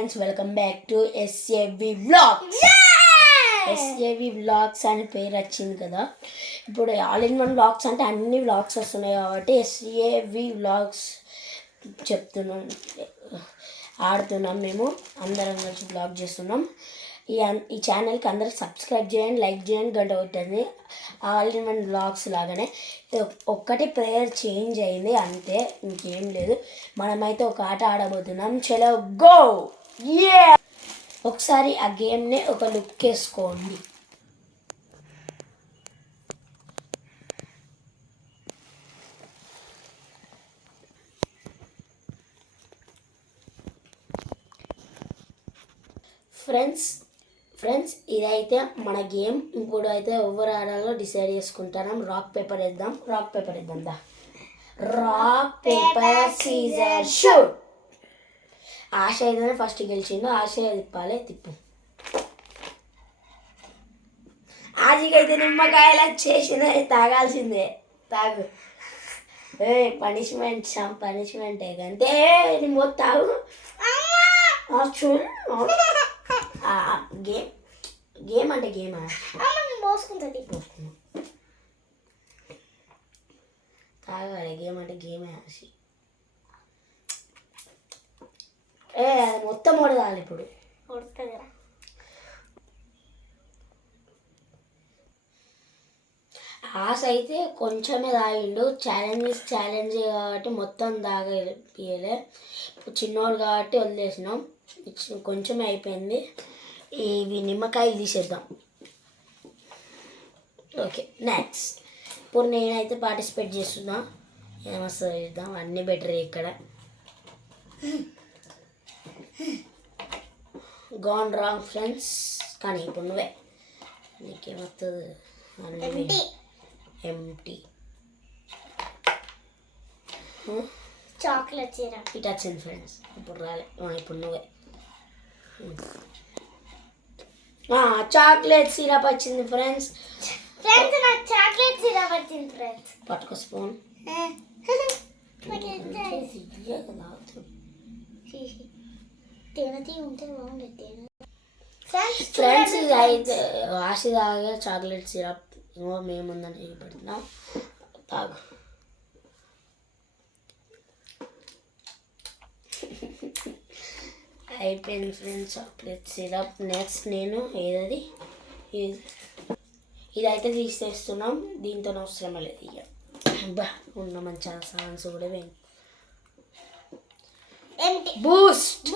Friends, welcome back to SAV vlogs. SAV vlogs అని పేరు వచ్చింది కదా. ఇప్పుడు ఆల్ ఇన్ వన్ వ్లాగ్స్ అంటే అన్ని వ్లాగ్స్ వస్తున్నాయి కాబట్టి ఎస్ఏవి వ్లాగ్స్ చెప్తున్నాం, ఆడుతున్నాం. మేము అందరం కలిసి వ్లాగ్ చేస్తున్నాం. ఈ ఛానల్కి అందరూ సబ్స్క్రైబ్ చేయండి, లైక్ చేయండి, గంట కొట్టండి. ఆల్ ఇన్ వన్ వ్లాగ్స్ లాగానే ఒక్కటి ప్రేయర్ చేంజ్ అయింది అంతే, ఇంకేం లేదు. మనమైతే ఒక ఆట ఆడబోతున్నాం. చలో గో! ఒకసారి ఆ గేమ్ని ఒక లుక్ వేసుకోండి. ఫ్రెండ్స్ ఇదైతే మన గేమ్. ఇప్పుడు అయితే ఎవరు ఆడాలో డిసైడ్ చేసుకుంటాం. రాక్ పేపర్ వేద్దాం దా. Rock paper scissor shoot. Asha అయితేనే ఫస్ట్ గెలిచిండు. ఆశ తిప్పాలి, తిప్పు. ఆశకైతే నిమ్మకాయలు చేసిన తాగాల్సిందే, తాగు. పనిష్మెంట్ అంతే. నిమ్మ తాగు. చూడు, గేమ్ అంటే గేమ్ పోసుకుంటుంది. తాగాలి. గేమ్ అంటే గేమే. ఆశ అది మొత్తం ఓడదాలి. ఇప్పుడు ఆశ అయితే కొంచెమే తాగిండు. ఛాలెంజ్ కాబట్టి మొత్తం తాగలే. చిన్నోడు కాబట్టి వదిలేసినాం. కొంచెమే అయిపోయింది. ఇవి నిమ్మకాయలు తీసేద్దాం. Okay, next. ఇప్పుడు నేనైతే పార్టిసిపేట్ చేస్తున్నా. ఏమొస్తుందో చూద్దాం. అన్నీ బెటర్. ఇక్కడ గాన్ రాంగ్ ఫ్రెండ్స్. కానీ ఇప్పుడు నువ్వే, నీకేమవుతుంది? ఎంటీ చాక్లెట్ సిరప్ ఇటు వచ్చింది ఫ్రెండ్స్. ఇప్పుడు రాలే. ఇప్పుడు నువ్వే. చాక్లెట్ సిరప్ వచ్చింది ఫ్రెండ్స్. నాకు చాక్లెట్ సిరప్ వచ్చింది ఫ్రెండ్స్. పట్టుకో స్పూన్. ఉంటే బాగుండేది ఫ్రెండ్స్. ఇది అయితే ఆశ తాగే చాక్లెట్ సిరప్. ఏమో మేముందని పెడుతున్నాం. తాగు. అయిపోయింది ఫ్రెండ్స్ చాక్లెట్ సిరప్. నెక్స్ట్ నేను ఏదది ఇదైతే తీసేస్తున్నాం. దీంతో అవసరం లేదు. ఇక ఉన్న మంచి సాంగ్స్ కూడా వేయండి. బూస్ట్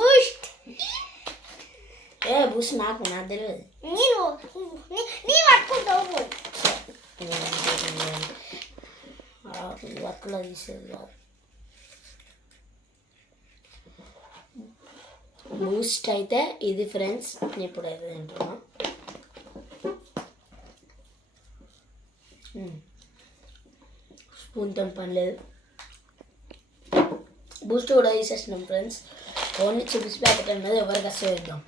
బూస్ట్ నాకు తెలియదు. అట్లా తీసేది కాదు. బూస్ట్ అయితే ఇది ఫ్రెండ్స్. ఇప్పుడు అయితే తింటున్నా. స్పూన్తో పని లేదు. బూస్ట్ కూడా తీసేసినాం ఫ్రెండ్స్. ఓన్లీ చిప్స్ ప్యాకెట్ అన్నది ఎవరికి వస్తే వేద్దాం.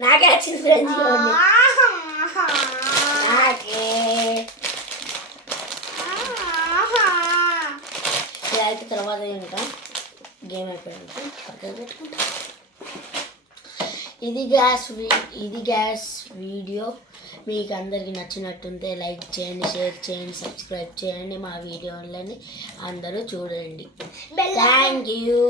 నాకే వచ్చింది ఫ్రెండ్స్. నాకే ఇదైతే తర్వాత తింటాం. గేమ్ అయిపోయాక పక్కన పెట్టుకుంటాం. ఇది గ్యాస్ వీడియో మీకు అందరికీ నచ్చినట్టుంటే లైక్ చేయండి, షేర్ చేయండి, సబ్స్క్రైబ్ చేయండి. మా వీడియోలని అందరూ చూడండి. Thank you.